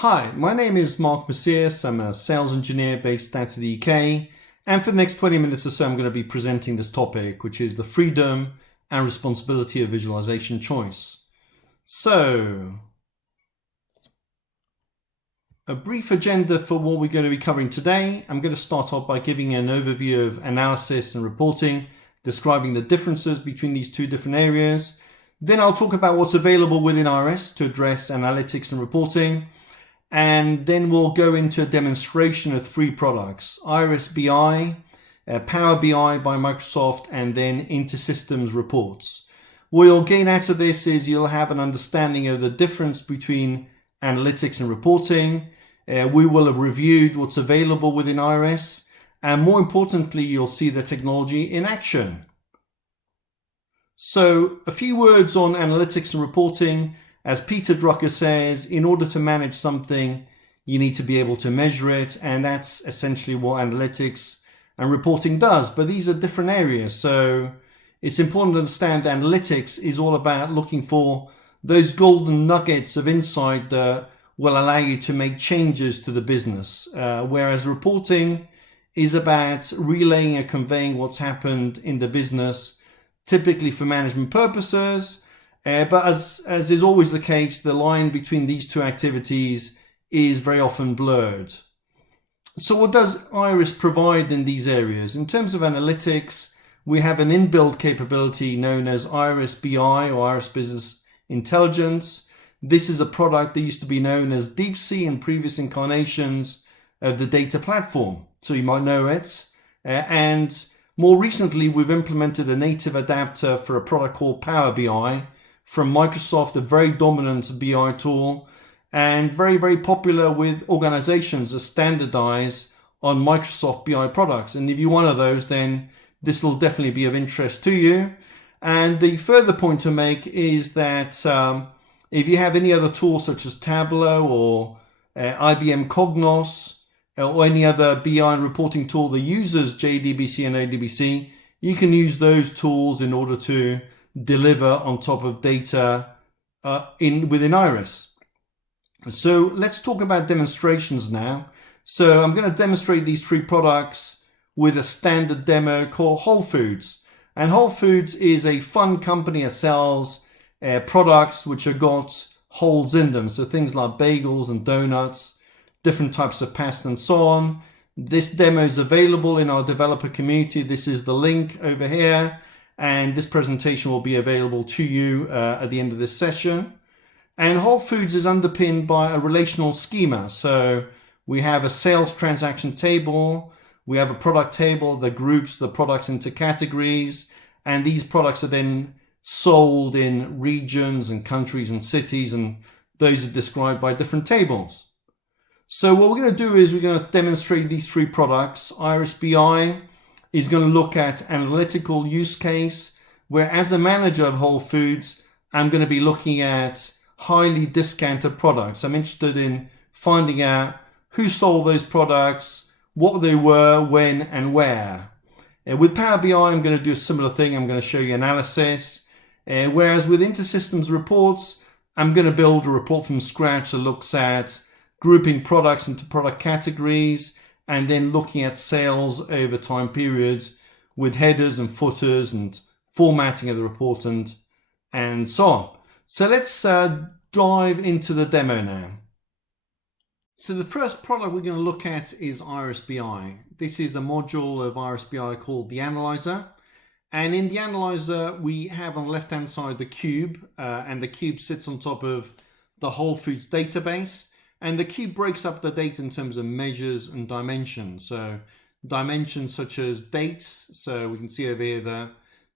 Hi, my name is Mark Macias. I'm a sales engineer based out of the UK. And for the next 20 minutes or so, I'm going to be presenting this topic, which is the freedom and responsibility of visualization choice. So, a brief agenda for what we're going to be covering today. I'm going to start off by giving an overview of analysis and reporting, describing the differences between these two different areas. Then I'll talk about what's available within IRIS to address analytics and reporting. And then we'll go into a demonstration of three products: IRIS BI, Power BI by Microsoft, and then InterSystems Reports. What you'll gain out of this is you'll have an understanding of the difference between analytics and reporting. We will have reviewed what's available within IRIS, and more importantly, you'll see the technology in action. So a few words on analytics and reporting. As Peter Drucker says, in order to manage something, you need to be able to measure it, and that's essentially what analytics and reporting does. But these are different areas, so it's important to understand analytics is all about looking for those golden nuggets of insight that will allow you to make changes to the business, whereas reporting is about relaying and conveying what's happened in the business, typically for management purposes. But as is always the case, the line between these two activities is very often blurred. So what does IRIS provide in these areas? In terms of analytics, we have an inbuilt capability known as IRIS BI or IRIS Business Intelligence. This is a product that used to be known as Deep Sea in previous incarnations of the data platform. So you might know it. And more recently, we've implemented a native adapter for a product called Power BI from Microsoft, a very dominant BI tool, and very, very popular with organizations that standardize on Microsoft BI products. And if you're one of those, then this will definitely be of interest to you. And the further point to make is that if you have any other tools such as Tableau or IBM Cognos or any other BI and reporting tool that uses JDBC and ADBC, you can use those tools in order to deliver on top of data within IRIS. So let's talk about demonstrations now. So I'm going to demonstrate these three products with a standard demo called Whole Foods. And Whole Foods is a fun company that sells products which have got holes in them. So things like bagels and donuts, different types of pasta and so on. This demo is available in our developer community. This is the link over here. And this presentation will be available to you at the end of this session. And Whole Foods is underpinned by a relational schema. So we have a sales transaction table, we have a product table that groups the products into categories, and these products are then sold in regions and countries and cities, and those are described by different tables. So what we're going to do is we're going to demonstrate these three products. IRIS BI is going to look at analytical use case, where as a manager of Whole Foods, I'm going to be looking at highly discounted products. I'm interested in finding out who sold those products, what they were, when and where. With Power BI, I'm going to do a similar thing. I'm going to show you analysis. Whereas with InterSystems Reports, I'm going to build a report from scratch that looks at grouping products into product categories, and then looking at sales over time periods with headers and footers and formatting of the report and so on. So let's dive into the demo now. So the first product we're going to look at is IRIS BI. This is a module of IRIS BI called the Analyzer. And in the Analyzer, we have on the left-hand side the cube, and the cube sits on top of the Whole Foods database. And the cube breaks up the data in terms of measures and dimensions. So dimensions such as dates. So we can see over here the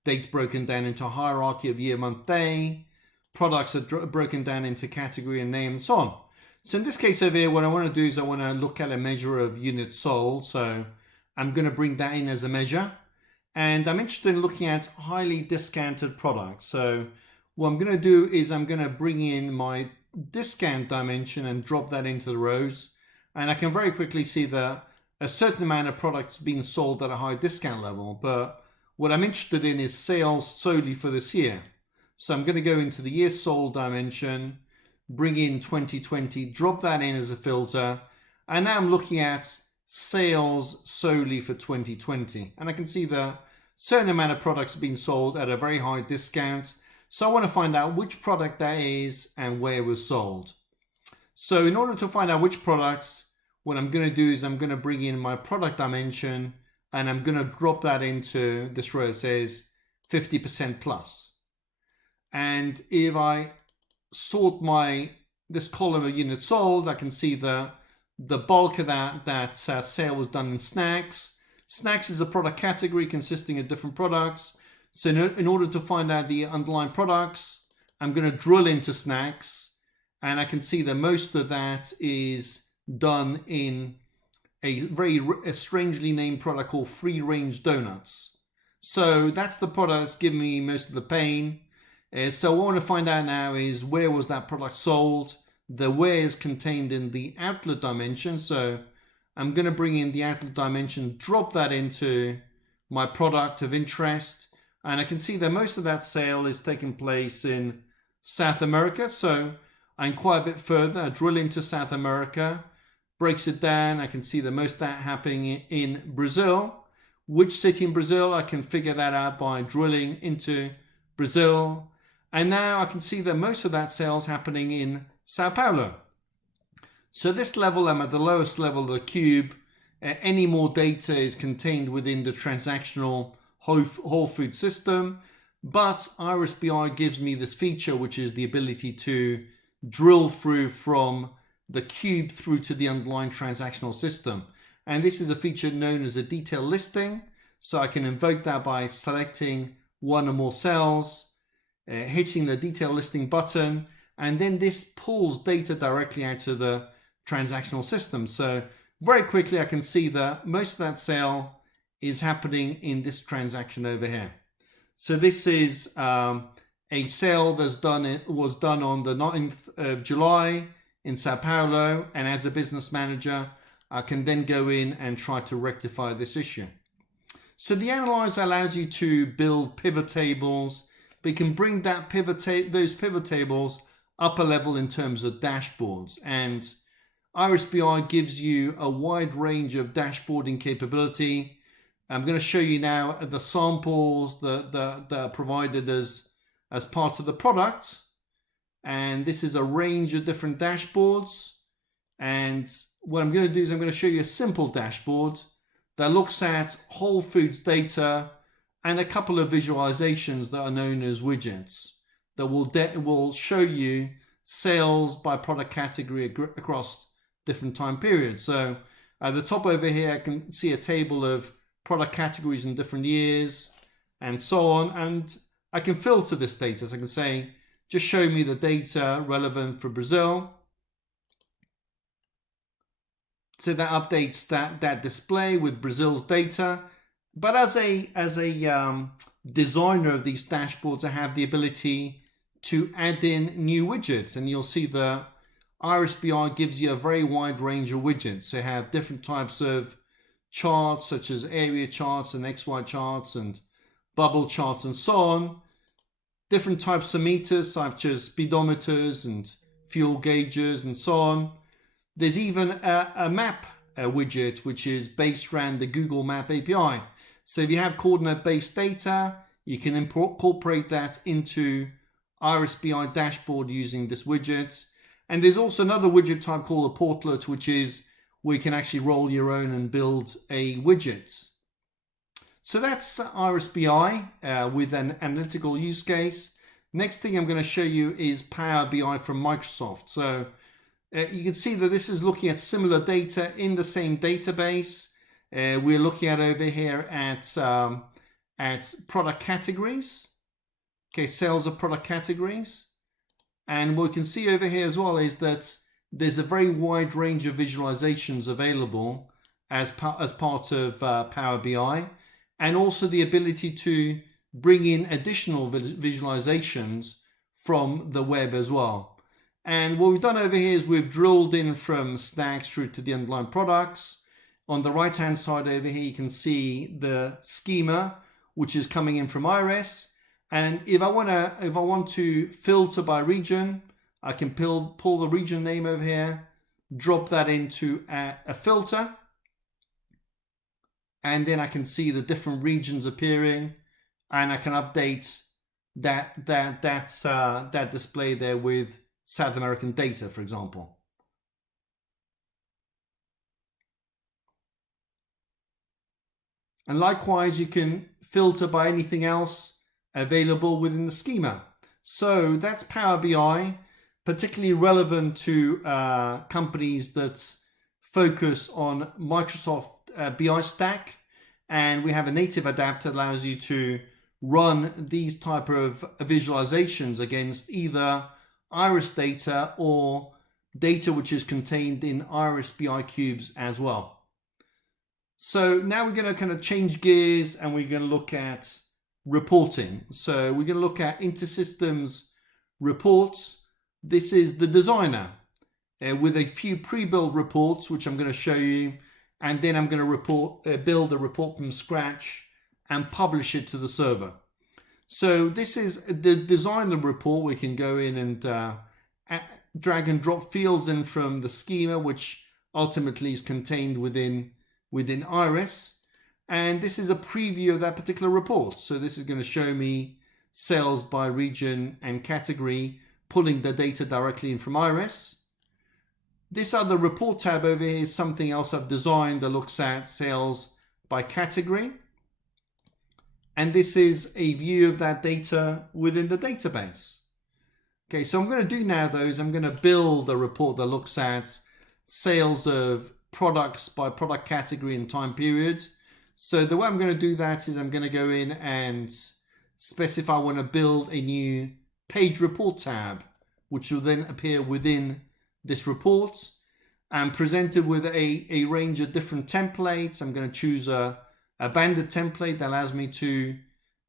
dates broken down into a hierarchy of year, month, day. Products are broken down into category and name and so on. So in this case over here, what I want to do is I want to look at a measure of units sold. So I'm going to bring that in as a measure. And I'm interested in looking at highly discounted products. So what I'm going to do is I'm going to bring in my discount dimension and drop that into the rows, and I can very quickly see that a certain amount of products being sold at a high discount level, but what I'm interested in is sales solely for this year. So I'm going to go into the year sold dimension, bring in 2020, drop that in as a filter. And now I'm looking at sales solely for 2020. And I can see the certain amount of products being sold at a very high discount. So I want to find out which product that is and where it was sold. So in order to find out which products, what I'm going to do is I'm going to bring in my product dimension and I'm going to drop that into this row that says 50% plus. And if I sort this column of units sold, I can see the bulk of that sale was done in snacks. Snacks is a product category consisting of different products. So in order to find out the underlying products, I'm going to drill into snacks, and I can see that most of that is done in a very strangely named product called free range donuts. So that's the product that's giving me most of the pain. So what I want to find out now is where was that product sold. The where is contained in the outlet dimension. So I'm going to bring in the outlet dimension, drop that into my product of interest. And I can see that most of that sale is taking place in South America. So I inquire a bit further, I drill into South America, breaks it down. I can see that most of that happening in Brazil. Which city in Brazil? I can figure that out by drilling into Brazil. And now I can see that most of that sales happening in Sao Paulo. So this level, I'm at the lowest level of the cube. Any more data is contained within the transactional whole food system. But IRIS BI gives me this feature, which is the ability to drill through from the cube through to the underlying transactional system. And this is a feature known as a detail listing. So I can invoke that by selecting one or more cells, hitting the detail listing button, and then this pulls data directly out of the transactional system. So very quickly I can see that most of that sale is happening in this transaction over here. So this is a sale was done on the 9th of July in Sao Paulo, and as a business manager I can then go in and try to rectify this issue. So the analyzer allows you to build pivot tables, but you can bring that those pivot tables up a level in terms of dashboards. And IRIS BI gives you a wide range of dashboarding capability. I'm going to show you now the samples that are provided as part of the product. And this is a range of different dashboards. And what I'm going to do is I'm going to show you a simple dashboard that looks at whole foods data and a couple of visualizations that are known as widgets that will show you sales by product category across different time periods. So at the top over here, I can see a table of product categories in different years and so on. And I can filter this data. So I can say, just show me the data relevant for Brazil. So that updates that display with Brazil's data. But as a designer of these dashboards, I have the ability to add in new widgets, and you'll see that IRIS BI gives you a very wide range of widgets. So you have different types of charts, such as area charts and XY charts and bubble charts and so on. Different types of meters, such as speedometers and fuel gauges and so on. There's even a map widget, which is based around the Google Map API. So if you have coordinate-based data, you can incorporate that into IRIS BI dashboard using this widget. And there's also another widget type called a portlet, which is where you can actually roll your own and build a widget. So that's IRIS BI with an analytical use case. Next thing I'm going to show you is Power BI from Microsoft. So you can see that this is looking at similar data in the same database. We're looking at over here at product categories. Okay, sales of product categories. And what we can see over here as well is that there's a very wide range of visualizations available as part of Power BI, and also the ability to bring in additional visualizations from the web as well. And what we've done over here is we've drilled in from snacks through to the underlying products. On the right hand side over here, you can see the schema, which is coming in from IRIS. And if I want to filter by region, I can pull the region name over here, drop that into a filter, and then I can see the different regions appearing, and I can update that display there with South American data, for example. And likewise, you can filter by anything else available within the schema. So that's Power BI, particularly relevant to companies that focus on Microsoft BI stack. And we have a native adapter that allows you to run these type of visualizations against either IRIS data or data which is contained in IRIS BI cubes as well. So now we're going to kind of change gears and we're going to look at reporting. So we're going to look at InterSystems Reports. This is the designer with a few pre-built reports, which I'm going to show you. And then I'm going to build a report from scratch and publish it to the server. So this is the designer report. We can go in and drag and drop fields in from the schema, which ultimately is contained within IRIS. And this is a preview of that particular report. So this is going to show me sales by region and category, pulling the data directly in from IRIS. This other report tab over here is something else I've designed that looks at sales by category. And this is a view of that data within the database. Okay, so I'm going to do now though is I'm going to build a report that looks at sales of products by product category and time period. So the way I'm going to do that is I'm going to go in and specify I want to build a new page report tab, which will then appear within this report. I'm presented with a range of different templates. I'm going to choose a banded template that allows me to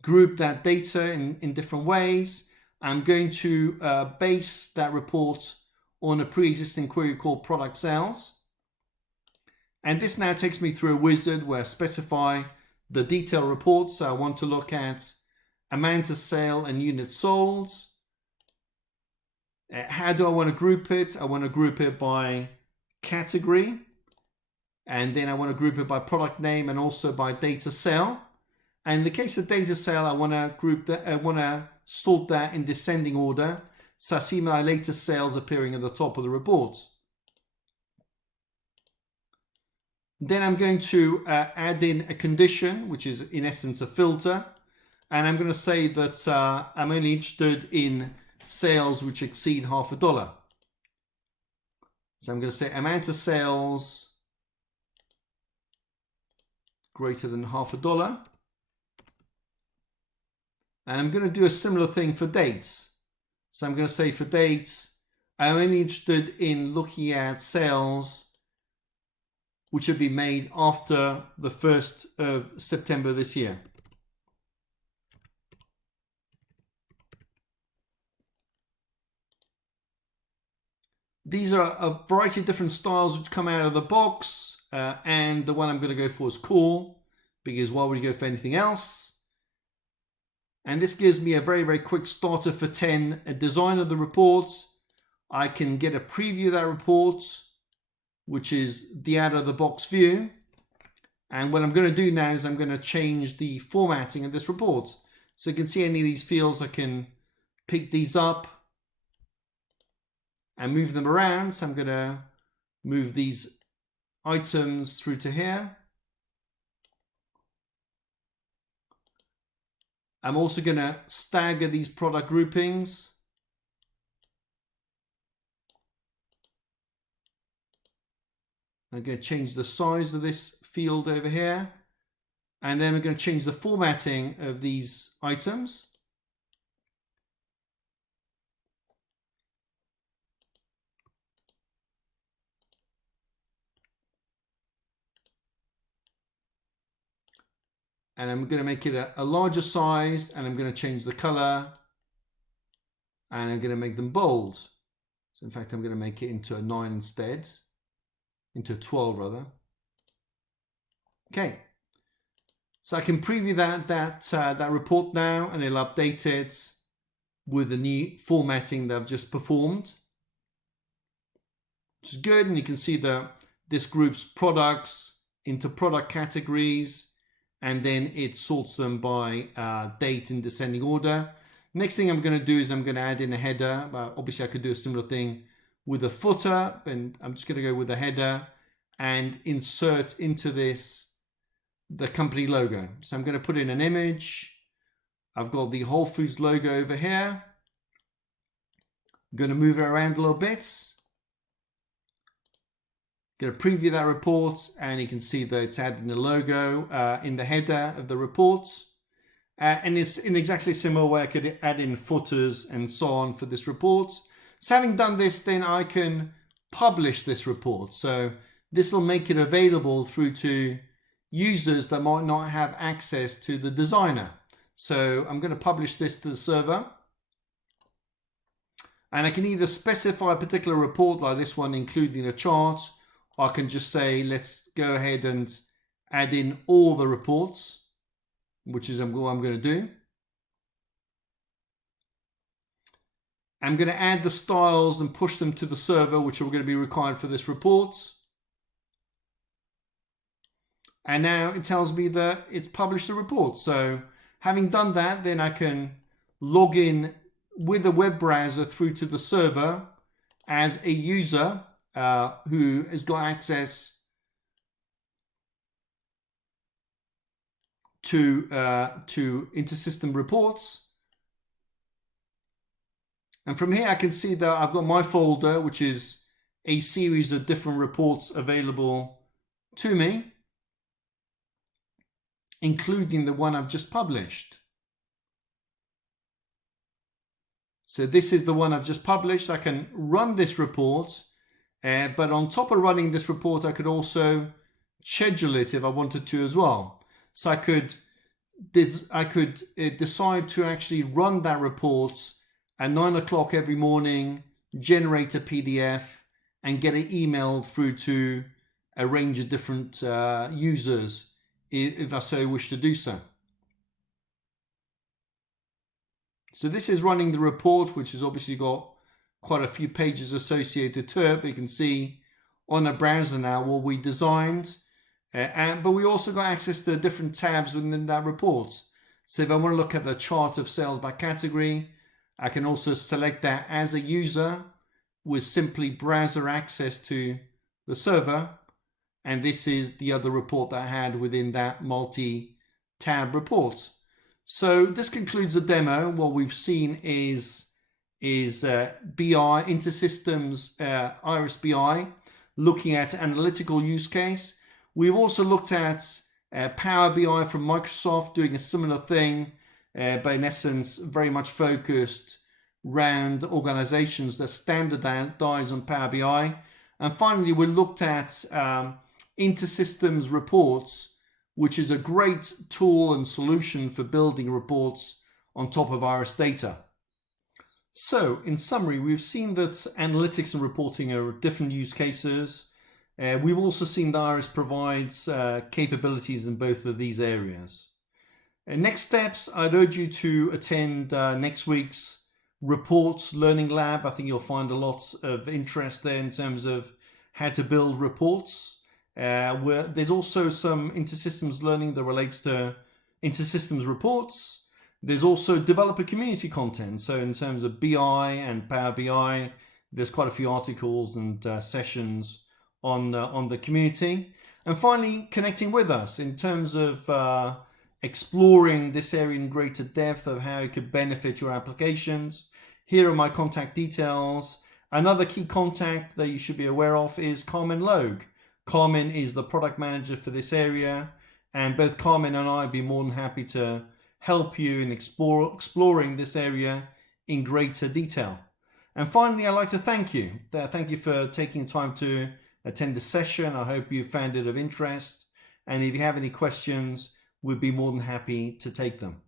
group that data in different ways. I'm going to base that report on a pre-existing query called product sales. And this now takes me through a wizard where I specify the detailed report. So I want to look at amount of sale and units sold. How do I want to group it? I want to group it by category. And then I want to group it by product name and also by data sale. And in the case of data sale, I want to group that. I want to sort that in descending order. So I see my latest sales appearing at the top of the report. Then I'm going to add in a condition, which is in essence a filter. And I'm going to say that I'm only interested in sales which exceed $50. So I'm going to say amount of sales greater than $50. And I'm going to do a similar thing for dates. So I'm going to say for dates, I'm only interested in looking at sales which have been made after the 1st of September this year. These are a variety of different styles which come out of the box, and the one I'm going to go for is core, because why would you go for anything else? And this gives me a very, very quick starter for 10, a design of the reports. I can get a preview of that report, which is the out of the box view. And what I'm going to do now is I'm going to change the formatting of this report. So you can see any of these fields, I can pick these up and move them around. So I'm going to move these items through to here. I'm also going to stagger these product groupings. I'm going to change the size of this field over here. And then we're going to change the formatting of these items. And I'm going to make it a larger size, and I'm going to change the color, and I'm going to make them bold. So in fact, I'm going to make it into a 9 instead, into a 12 rather. Okay, so I can preview that report now, and it'll update it with the new formatting that I've just performed. which is good. And you can see that this groups products into product categories, and then it sorts them by date in descending order. Next thing I'm going to do is I'm going to add in a header. Obviously, I could do a similar thing with a footer, and I'm just going to go with a header and insert into this the company logo. So I'm going to put in an image. I've got the Whole Foods logo over here. I'm going to move it around a little bit. Going to preview that report, and you can see that it's adding the logo in the header of the report. And it's in exactly a similar way I could add in footers and so on for this report. So having done this, then I can publish this report. So this will make it available through to users that might not have access to the designer. So I'm going to publish this to the server. And I can either specify a particular report like this one, including a chart, or I can just say, let's go ahead and add in all the reports, which is what I'm going to do. I'm going to add the styles and push them to the server, which are going to be required for this report. And now it tells me that it's published the report. So having done that, then I can log in with a web browser through to the server as a user who has got access to InterSystems Reports. And from here I can see that I've got my folder, which is a series of different reports available to me, including the one I've just published. So this is the one I've just published. I can run this report, but on top of running this report, I could also schedule it if I wanted to as well. So I could decide to actually run that report at 9 o'clock every morning, generate a PDF, and get it emailed through to a range of different users if I so wish to do so. So this is running the report, which has obviously got quite a few pages associated to it, but you can see on the browser now what we designed. But we also got access to different tabs within that report. So if I want to look at the chart of sales by category, I can also select that as a user with simply browser access to the server. And this is the other report that I had within that multi-tab report. So this concludes the demo. What we've seen is BI, InterSystems IRIS BI, looking at analytical use case. We've also looked at Power BI from Microsoft doing a similar thing, but in essence, very much focused around organizations that standardize on Power BI. And finally, we looked at InterSystems Reports, which is a great tool and solution for building reports on top of IRIS data. So, in summary, we've seen that analytics and reporting are different use cases. We've also seen that IRIS provides capabilities in both of these areas. Next steps, I'd urge you to attend next week's Reports Learning Lab. I think you'll find a lot of interest there in terms of how to build reports. Where there's also some InterSystems learning that relates to InterSystems Reports. There's also developer community content. So in terms of BI and Power BI, there's quite a few articles and sessions on the community. And finally, connecting with us in terms of exploring this area in greater depth of how it could benefit your applications. Here are my contact details. Another key contact that you should be aware of is Carmen Logue. Carmen is the product manager for this area, and both Carmen and I would be more than happy to help you in exploring this area in greater detail. And finally, I'd like to thank you. Thank you for taking time to attend the session. I hope you found it of interest. And if you have any questions, we'd be more than happy to take them.